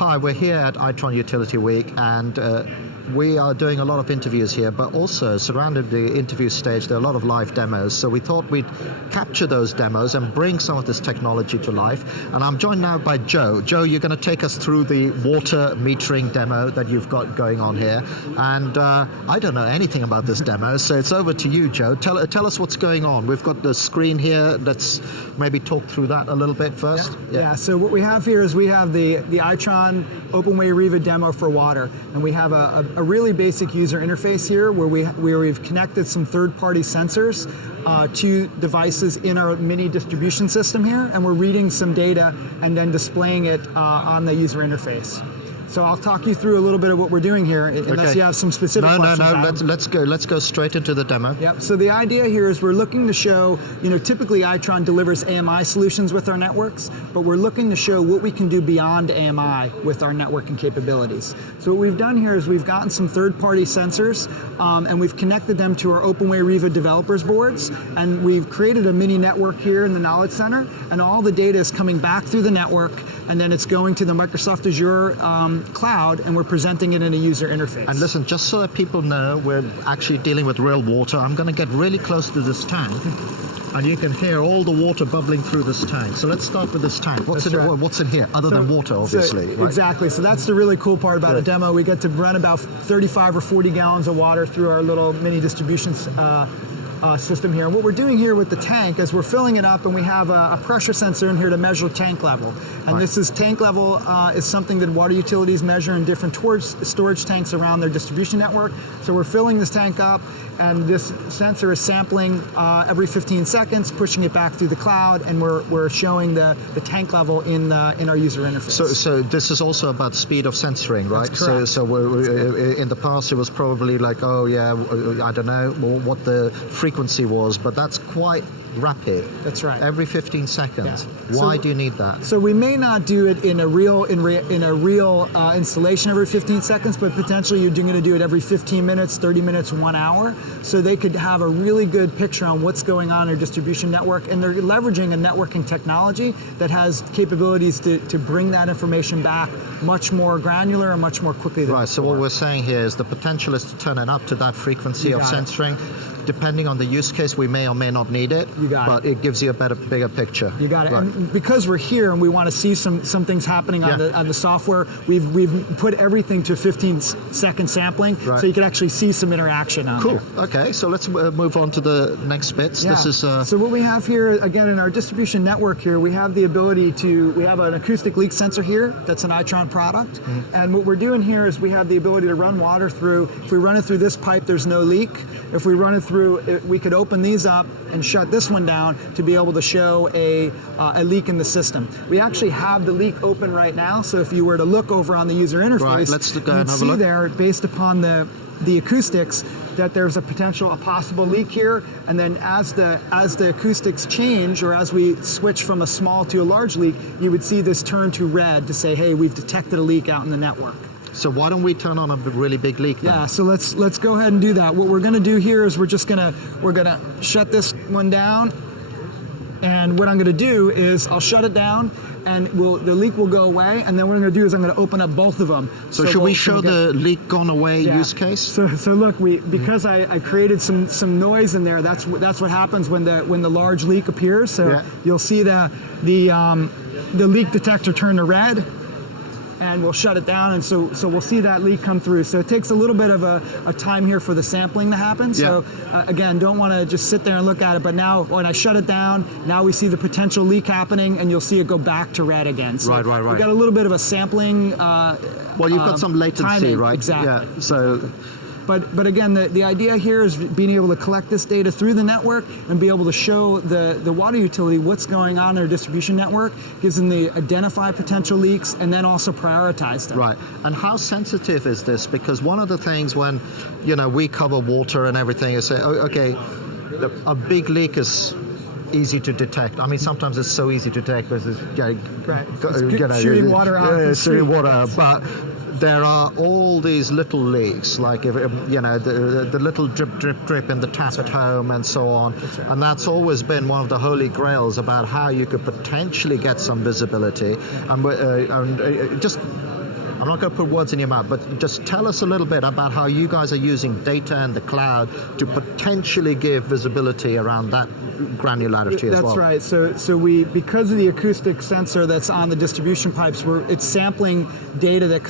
Hi, we're here at Itron Utility Week, and we are doing a lot of interviews here, but also surrounding the interview stage, there are a lot of live demos. So we thought we'd capture those demos and bring some of this technology to life. And I'm joined now by Joe. Joe, you're going to take us through the water metering demo that you've got going on here. And I don't know anything about this demo, so it's over to you, Joe. Tell us what's going on. We've got the screen here. Let's maybe talk through that a little bit first. Yeah, so what we have here is we have the Itron OpenWay Riva demo for water. And we have a really basic user interface here where we've connected some third-party sensors to devices in our mini distribution system here, and we're reading some data and then displaying it on the user interface. So I'll talk you through a little bit of what we're doing here, unless you have some specific questions. No, let's go straight into the demo. Yep, so the idea here is we're looking to show, typically Itron delivers AMI solutions with our networks, but we're looking to show what we can do beyond AMI with our networking capabilities. So what we've done here is we've gotten some third-party sensors, and we've connected them to our OpenWay Riva developers boards, and we've created a mini network here in the Knowledge Center, and all the data is coming back through the network, and then it's going to the Microsoft Azure cloud, and we're presenting it in a user interface. And listen, just so that people know we're actually dealing with real water, I'm going to get really close to this tank, and you can hear all the water bubbling through this tank. So let's start with this tank. What's in here, other than water, obviously? Right? Exactly. So that's the really cool part about a demo. We get to run about 35 or 40 gallons of water through our little mini distribution system here. And what we're doing here with the tank is we're filling it up, and we have a pressure sensor in here to measure tank level. And this is tank level is something that water utilities measure in different storage tanks around their distribution network. So we're filling this tank up, and this sensor is sampling every 15 seconds, pushing it back through the cloud, and we're showing the tank level in our user interface. So this is also about speed of sensoring, right? That's correct. So in the past it was probably like, oh yeah, I don't know what the frequency was, but that's quite rapid. That's right. Every 15 seconds. Yeah. Why do you need that? So we may not do it in a real installation every 15 seconds, but potentially you're going to do it every 15 minutes, 30 minutes, 1 hour. So they could have a really good picture on what's going on in their distribution network, and they're leveraging a networking technology that has capabilities to bring that information back much more granular and much more quickly than Right, before. so what we're saying here is the potential is to turn it up to that frequency of censoring. Depending on the use case, we may or may not need it, but it gives you a bigger picture. You got it. Right. And because we're here and we want to see some things happening on the software, we've put everything to 15-second sampling, so you can actually see some interaction on there. Cool. Okay, so let's move on to the next bits. Yeah. This is so what we have here, again, in our distribution network here, we have the ability we have an acoustic leak sensor here that's an Itron product. And what we're doing here is we have the ability to run water through. If we run it through this pipe, there's no leak. If we run it through, we could open these up and shut this one down to be able to show a leak in the system. We actually have the leak open right now, so if you were to look over on the user interface, you'd see there, based upon the acoustics, that there's a possible leak here, and then as the acoustics change, or as we switch from a small to a large leak, you would see this turn to red to say, hey, we've detected a leak out in the network. So why don't we turn on a really big leak then? Yeah, so let's go ahead and do that. What we're going to do here is we're gonna shut this one down, and what I'm going to do is I'll shut it down, and the leak will go away, and then what I'm going to do is I'm going to open up both of them. So should we show the leak gone away use case? So look, because I created some noise in there. That's what happens when the large leak appears. So you'll see the leak detector turn to red, and we'll shut it down, and so we'll see that leak come through. So it takes a little bit of a time here for the sampling to happen. So again, don't want to just sit there and look at it, but now when I shut it down, now we see the potential leak happening, and you'll see it go back to red again. So right. We've got a little bit of a sampling well, you've got some latency, timing, right? Exactly. Yeah, so. But again, the idea here is being able to collect this data through the network and be able to show the water utility what's going on in their distribution network, gives them the identify potential leaks, and then also prioritize them. Right. And how sensitive is this? Because one of the things when, we cover water and everything is say, okay, a big leak is easy to detect. I mean, sometimes it's so easy to detect because it's shooting water out. Shooting water, but there are all these little leaks, like the little drip in the tap at home and so on. And that's always been one of the holy grails about how you could potentially get some visibility. And just I'm not going to put words in your mouth, but just tell us a little bit about how you guys are using data and the cloud to potentially give visibility around that granularity as well. That's right. So we, because of the acoustic sensor that's on the distribution pipes, it's sampling data that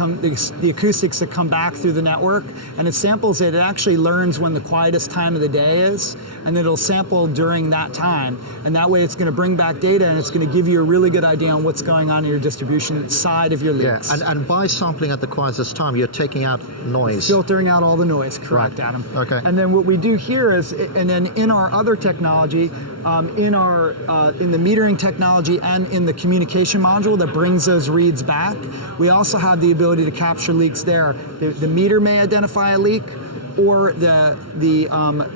the acoustics that come back through the network, and it samples it. It actually learns when the quietest time of the day is, and it'll sample during that time. And that way it's going to bring back data, and it's going to give you a really good idea on what's going on in your distribution side of your leaks. Yeah. And by sampling at the quietest time, you're taking out noise. Filtering out all the noise, correct, Adam. Okay. And then what we do here is, and then in our other technology, in the metering technology and in the communication module that brings those reads back, we also have the ability to capture leaks there. The meter may identify a leak, or the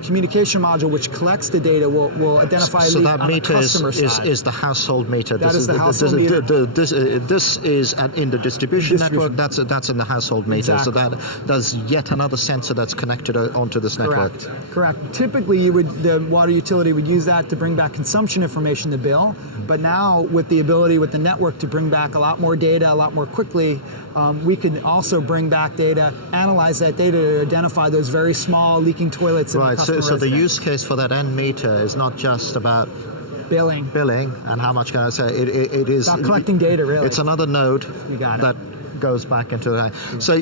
communication module, which collects the data, will identify a leak. So that meter is the household meter. That is the household meter. This is in the distribution network. That's in the household meter. Exactly. So there's yet another sensor that's connected onto this network. Correct. Typically, the water utility would use that to bring back consumption information to bill. But now, with the ability with the network to bring back a lot more data a lot more quickly, we can also bring back data, analyze that data to identify those very small leaking toilets in the customer so the residence. use case for that end meter is not just about billing and how much can I say? It is about collecting data, really. It's another node You got it. that goes back into that. So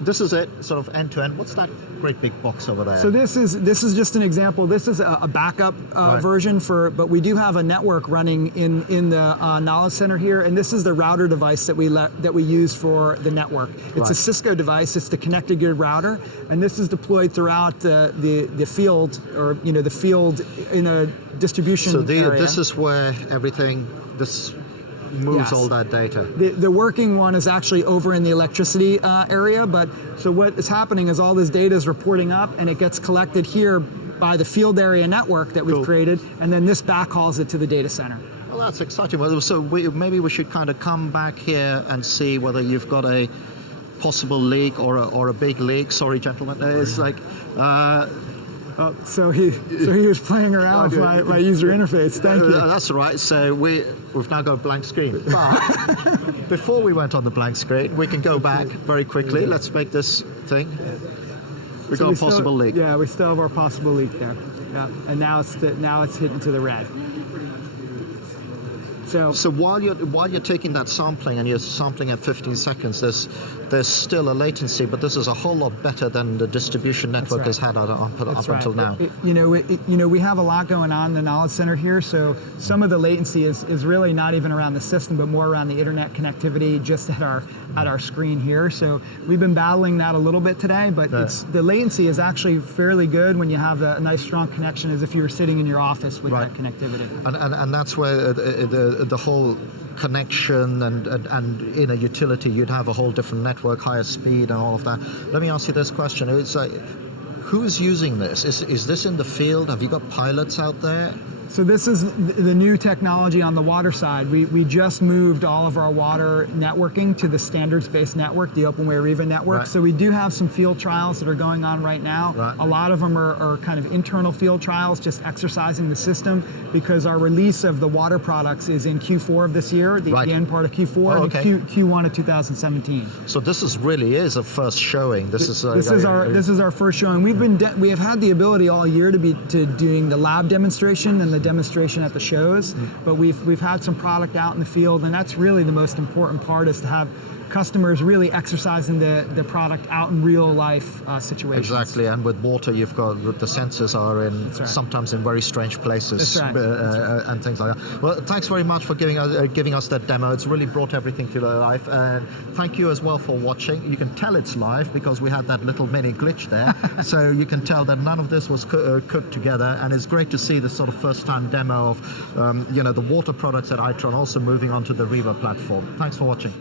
this is it, sort of end to end. What's that great big box over there? So this is just an example. This is a backup version but we do have a network running in the knowledge center here, and this is the router device that we use for the network. It's a Cisco device. It's the connected grid router, and this is deployed throughout the field, or the field in a distribution area. This is where this moves all that data. The working one is actually over in the electricity area, but so what is happening is all this data is reporting up, and it gets collected here by the field area network that we've created, and then this backhauls it to the data center. Well, that's exciting. Well, so maybe we should kind of come back here and see whether you've got a possible leak or a big leak. Sorry, gentlemen. It's like. So he was playing around with my user interface. Thank you. That's right. So we've now got a blank screen. But before we went on the blank screen, we can go back very quickly. Let's make this thing. We've got a possible leak. Yeah, we still have our possible leak there. Yeah, and now it's hitting to the red. So while you're taking that sampling, and you're sampling at 15 seconds, there's still a latency, but this is a whole lot better than the distribution network has had up until now. We have a lot going on in the knowledge center here, so some of the latency is really not even around the system, but more around the internet connectivity just at our screen here. So we've been battling that a little bit today, but the latency is actually fairly good when you have a nice strong connection, as if you were sitting in your office with that connectivity. And that's where the whole connection and in a utility, you'd have a whole different network, higher speed and all of that. Let me ask you this question. It's who's using this? Is this in the field? Have you got pilots out there? So this is the new technology on the water side. We just moved all of our water networking to the standards-based network, the OpenWay Riva network. So we do have some field trials that are going on right now. A lot of them are kind of internal field trials, just exercising the system, because our release of the water products is in Q4 of this year, the end part of Q4, and Q1 of 2017. So this really is a first showing. This is our first showing. We have had the ability all year to doing the lab demonstration and the demonstration at the shows, but we've had some product out in the field, and that's really the most important part, is to have customers really exercising the product out in real life situations. Exactly, and with water, you've got the sensors are in sometimes in very strange places and things like that. Well, thanks very much for giving us that demo. It's really brought everything to life, and thank you as well for watching. You can tell it's live because we had that little mini glitch there, so you can tell that none of this was cooked together, and it's great to see this sort of first-time demo of the water products at Itron also moving onto the Riva platform. Thanks for watching.